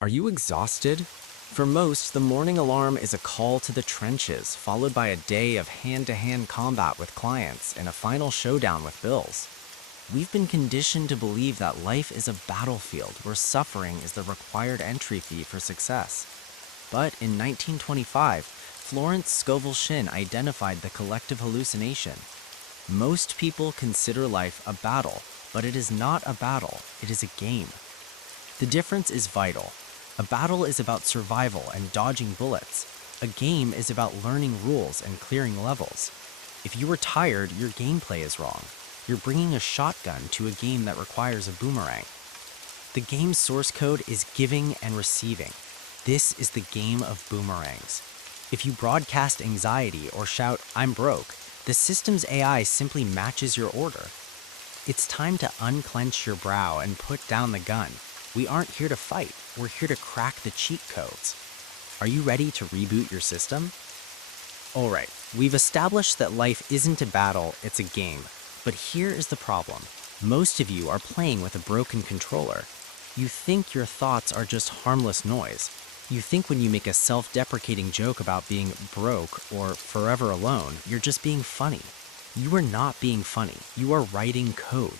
Are you exhausted? For most, the morning alarm is a call to the trenches, followed by a day of hand-to-hand combat with clients and a final showdown with bills. We've been conditioned to believe that life is a battlefield where suffering is the required entry fee for success. But in 1925, Florence Scovel Shinn identified the collective hallucination. Most people consider life a battle, but it is not a battle, it is a game. The difference is vital. A battle is about survival and dodging bullets. A game is about learning rules and clearing levels. If you are tired, your gameplay is wrong. You're bringing a shotgun to a game that requires a boomerang. The game's source code is giving and receiving. This is the game of boomerangs. If you broadcast anxiety or shout, "I'm broke," the system's AI simply matches your order. It's time to unclench your brow and put down the gun. We aren't here to fight, we're here to crack the cheat codes. Are you ready to reboot your system? Alright, we've established that life isn't a battle, it's a game. But here is the problem. Most of you are playing with a broken controller. You think your thoughts are just harmless noise. You think when you make a self-deprecating joke about being broke or forever alone, you're just being funny. You are not being funny, you are writing code.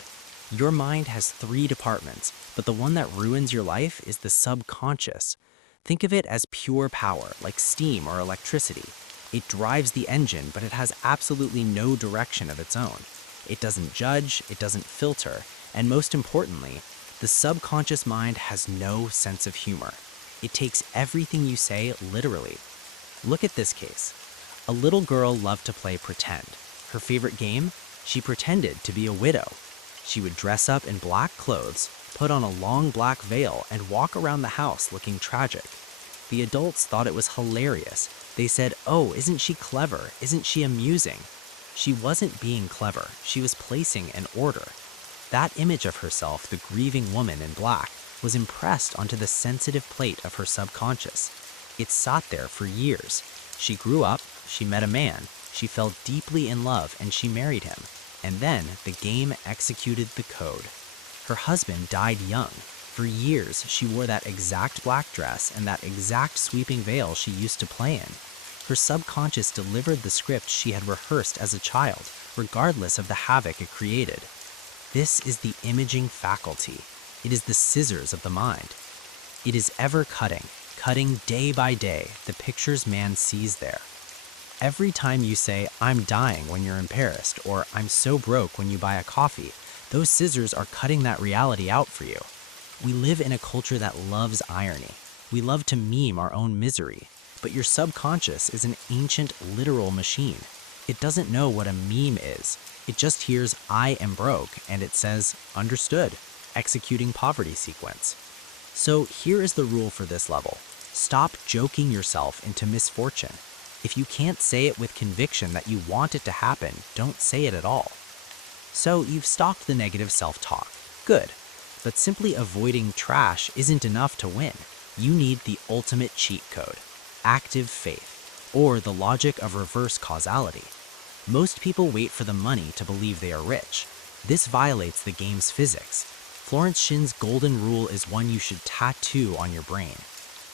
Your mind has 3 departments, but the one that ruins your life is the subconscious. Think of it as pure power, like steam or electricity. It drives the engine, but it has absolutely no direction of its own. It doesn't judge, it doesn't filter, and most importantly, the subconscious mind has no sense of humor. It takes everything you say literally. Look at this case. A little girl loved to play pretend. Her favorite game? She pretended to be a widow. She would dress up in black clothes, put on a long black veil, and walk around the house looking tragic. The adults thought it was hilarious. They said, "Oh, isn't she clever? Isn't she amusing?" She wasn't being clever. She was placing an order. That image of herself, the grieving woman in black, was impressed onto the sensitive plate of her subconscious. It sat there for years. She grew up, she met a man, she fell deeply in love, and she married him. And then the game executed the code. Her husband died young. For years, she wore that exact black dress and that exact sweeping veil she used to play in. Her subconscious delivered the script she had rehearsed as a child, regardless of the havoc it created. This is the imaging faculty. It is the scissors of the mind. It is ever cutting day by day the pictures man sees there. Every time you say, "I'm dying" when you're embarrassed, or "I'm so broke" when you buy a coffee, those scissors are cutting that reality out for you. We live in a culture that loves irony. We love to meme our own misery. But your subconscious is an ancient, literal machine. It doesn't know what a meme is. It just hears, "I am broke," and it says, "Understood," executing poverty sequence. So here is the rule for this level. Stop joking yourself into misfortune. If you can't say it with conviction that you want it to happen, don't say it at all. So you've stopped the negative self-talk. Good. But simply avoiding trash isn't enough to win. You need the ultimate cheat code, active faith, or the logic of reverse causality. Most people wait for the money to believe they are rich. This violates the game's physics. Florence Shinn's golden rule is one you should tattoo on your brain.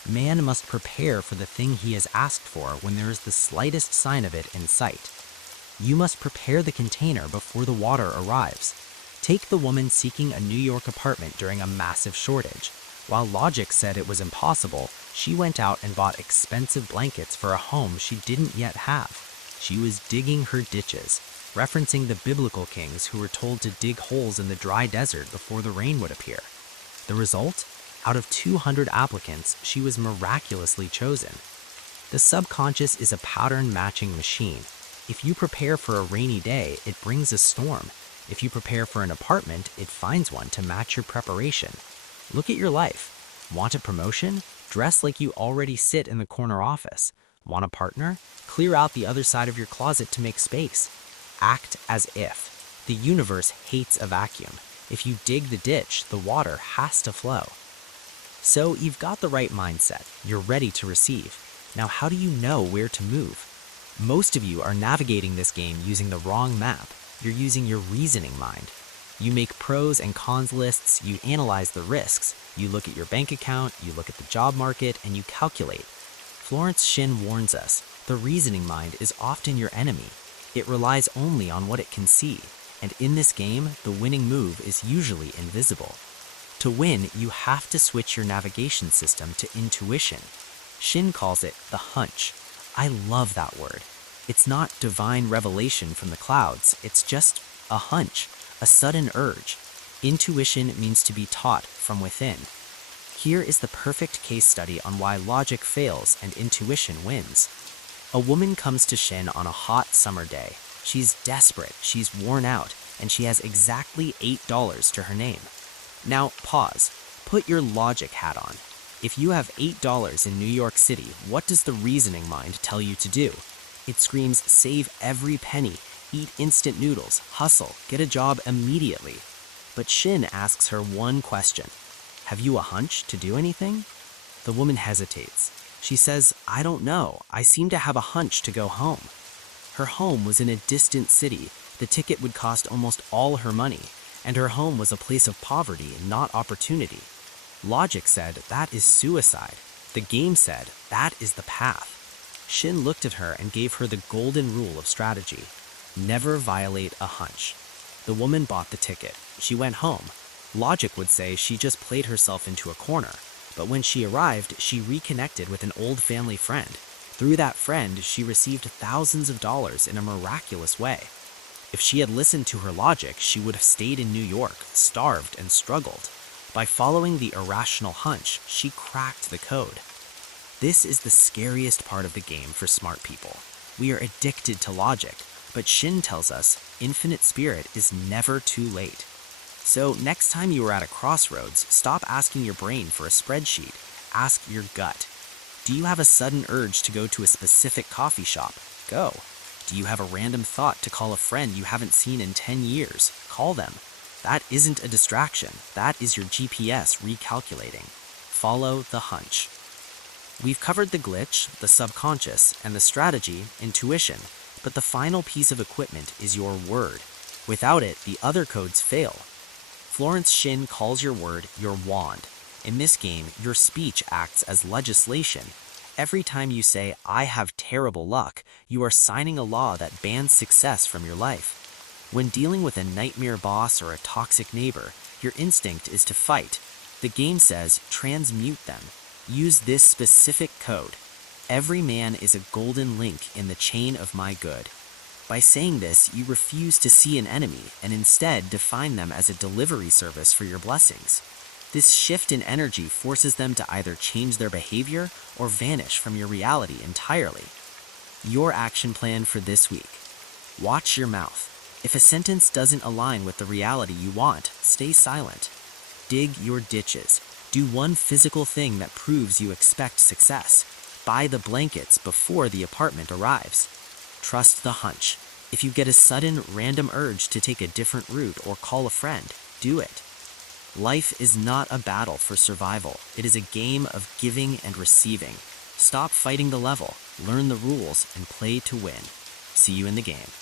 Man must prepare for the thing he has asked for when there is the slightest sign of it in sight. You must prepare the container before the water arrives. Take the woman seeking a New York apartment during a massive shortage. While logic said it was impossible, she went out and bought expensive blankets for a home she didn't yet have. She was digging her ditches, referencing the biblical kings who were told to dig holes in the dry desert before the rain would appear. The result? Out of 200 applicants, she was miraculously chosen. The subconscious is a pattern-matching machine. If you prepare for a rainy day, it brings a storm. If you prepare for an apartment, it finds one to match your preparation. Look at your life. Want a promotion? Dress like you already sit in the corner office. Want a partner? Clear out the other side of your closet to make space. Act as if. The universe hates a vacuum. If you dig the ditch, the water has to flow. So you've got the right mindset. You're ready to receive. Now how do you know where to move? Most of you are navigating this game using the wrong map. You're using your reasoning mind. You make pros and cons lists, you analyze the risks, you look at your bank account, you look at the job market, and you calculate. Florence Shin warns us, the reasoning mind is often your enemy. It relies only on what it can see, and in this game, the winning move is usually invisible. To win, you have to switch your navigation system to intuition. Shin calls it the hunch. I love that word. It's not divine revelation from the clouds, it's just a hunch, a sudden urge. Intuition means to be taught from within. Here is the perfect case study on why logic fails and intuition wins. A woman comes to Shin on a hot summer day. She's desperate, she's worn out, and she has exactly $8 to her name. Now, pause. Put your logic hat on. If you have $8 in New York City, what does the reasoning mind tell you to do? It screams, save every penny, eat instant noodles, hustle, get a job immediately. But Shin asks her one question. Have you a hunch to do anything? The woman hesitates. She says, I don't know. I seem to have a hunch to go home. Her home was in a distant city. The ticket would cost almost all her money, and her home was a place of poverty, not opportunity. Logic said, that is suicide. The game said, that is the path. Shin looked at her and gave her the golden rule of strategy. Never violate a hunch. The woman bought the ticket. She went home. Logic would say she just played herself into a corner. But when she arrived, she reconnected with an old family friend. Through that friend, she received thousands of dollars in a miraculous way. If she had listened to her logic, she would have stayed in New York, starved and struggled. By following the irrational hunch, she cracked the code. This is the scariest part of the game for smart people. We are addicted to logic, but Shin tells us infinite spirit is never too late. So next time you are at a crossroads, stop asking your brain for a spreadsheet. Ask your gut. Do you have a sudden urge to go to a specific coffee shop? Go. Do you have a random thought to call a friend you haven't seen in 10 years? Call them. That isn't a distraction. That is your GPS recalculating. Follow the hunch. We've covered the glitch, the subconscious, and the strategy, intuition, but the final piece of equipment is your word. Without it, the other codes fail. Florence Shin calls your word your wand. In this game, your speech acts as legislation. Every time you say, I have terrible luck, you are signing a law that bans success from your life. When dealing with a nightmare boss or a toxic neighbor, your instinct is to fight. The game says, transmute them. Use this specific code. Every man is a golden link in the chain of my good. By saying this, you refuse to see an enemy and instead define them as a delivery service for your blessings. This shift in energy forces them to either change their behavior or vanish from your reality entirely. Your action plan for this week. Watch your mouth. If a sentence doesn't align with the reality you want, stay silent. Dig your ditches. Do one physical thing that proves you expect success. Buy the blankets before the apartment arrives. Trust the hunch. If you get a sudden, random urge to take a different route or call a friend, do it. Life is not a battle for survival. It is a game of giving and receiving. Stop fighting the level, learn the rules, and play to win. See you in the game.